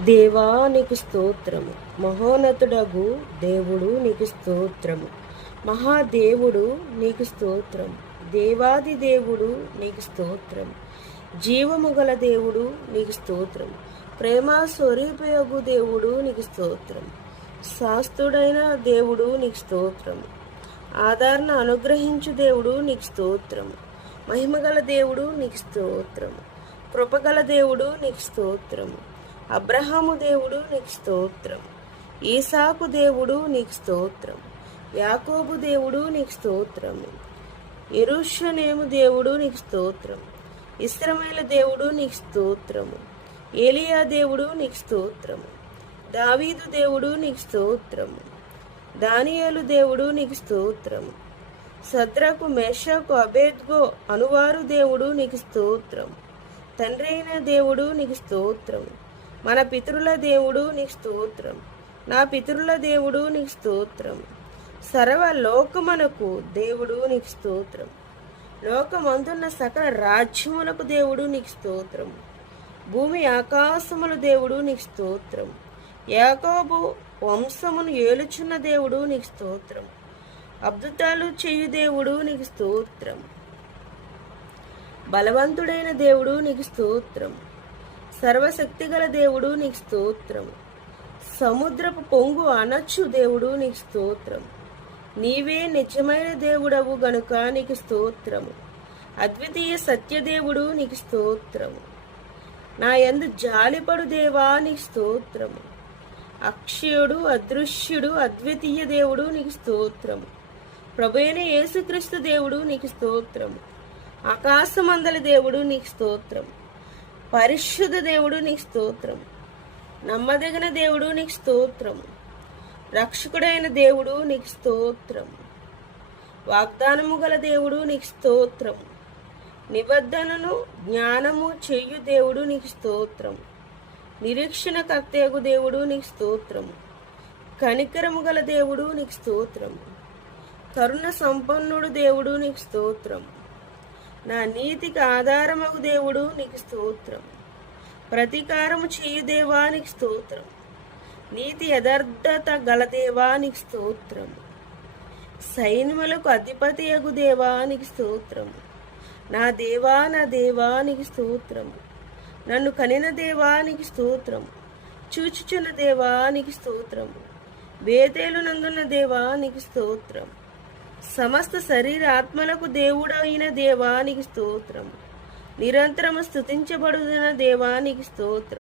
దేవా నీకు స్తోత్రము, మహోన్నతుడగు దేవుడు నీకు స్తోత్రము, మహాదేవుడు నీకు స్తోత్రము, దేవాది దేవుడు నీకు స్తోత్రము, జీవము గల దేవుడు నీకు స్తోత్రము, ప్రేమ స్వరూపయోగు దేవుడు నీకు స్తోత్రము, శాస్తుడైన దేవుడు నీకు స్తోత్రము, ఆదరణ అనుగ్రహించు దేవుడు నీకు స్తోత్రము, మహిమగల దేవుడు నీకు స్తోత్రము, కృపగల దేవుడు నీకు స్తోత్రము, అబ్రహాము దేవుడు నీకు స్తోత్రం, ఈసాకు దేవుడు నీకు స్తోత్రం, యాకోబు దేవుడు నీకు స్తోత్రము, యెరూషలేము దేవుడు నీకు స్తోత్రం, ఇశ్రాయేలు దేవుడు నీకు స్తోత్రము, ఏలియా దేవుడు నీకు స్తోత్రము, దావీదు దేవుడు నీకు స్తోత్రము, దానియేలు దేవుడు నీకు స్తోత్రము, సద్రకు మేషకు అబేద్గో అనువారు దేవుడు నీకు స్తోత్రం, తండ్రి అయిన దేవుడు నీకు స్తోత్రం, మన పితరుల దేవుడు నీకు స్తోత్రం, నా పితరుల దేవుడు నీకు స్తోత్రం, సర్వలోకమునకు దేవుడు నీకు స్తోత్రం, లోకమందున్న సకల రాజ్యములకు దేవుడు నీకు స్తోత్రం, భూమి ఆకాశముల దేవుడు నీకు స్తోత్రం, యాకోబు వంశమును ఏలుచున్న దేవుడు నీకు స్తోత్రం, అద్భుతాలు చేయు దేవుడు నీకు స్తోత్రం, బలవంతుడైన దేవుడు నీకు స్తోత్రం, సర్వశక్తిగల దేవుడు నీకు స్తోత్రం, సముద్రపు పొంగు అనచ్చు దేవుడు నీకు స్తోత్రం, నీవే నిజమైన దేవుడవు గనుక నీకు స్తోత్రము, అద్వితీయ సత్యదేవుడు నీకు స్తోత్రము, నా యందు జాలిపడు దేవా నీకు స్తోత్రము, అక్షయుడు అదృశ్యుడు అద్వితీయ దేవుడు నీకు స్తోత్రము, ప్రభువైన యేసుక్రీస్తు దేవుడు నీకు స్తోత్రము, ఆకాశమందలి దేవుడు నీకు స్తోత్రం, పరిశుద్ధ దేవుడు నీకు స్తోత్రం, నమ్మదగిన దేవుడు నీకు స్తోత్రం, రక్షకుడైన దేవుడు నీకు స్తోత్రం, వాగ్దానము గల దేవుడు నీకు స్తోత్రం, నిబద్ధనను జ్ఞానము చెయ్యు దేవుడు నీకు స్తోత్రం, నిరీక్షణ కర్తయగు దేవుడు నీకు స్తోత్రం, కనికరము గల దేవుడు నీకు స్తోత్రం, కరుణ సంపన్నుడు దేవుడు నీకు స్తోత్రం, నా నీతికి ఆధారమగు దేవుడు నీకు స్తోత్రం, ప్రతీకారము చేయు దేవా నీకు స్తోత్రం, నీతి యథార్థత గల దేవా నీకు స్తోత్రం, సైన్యములకు అధిపతి యగు దేవా నీకు స్తోత్రం, నా దేవా నీకు స్తోత్రం, నన్ను కనిన దేవా నీకు స్తోత్రం, చూచుచున్న దేవా నీకు స్తోత్రం, బేతేలు నందున్న దేవా నీకు స్తోత్రం, సమస్త శరీరాత్మలకు దేవుడైన దేవా నీకు స్తోత్రం, నిరంతరము స్తుతించబడుతున్న దేవా నీకు స్తోత్రం.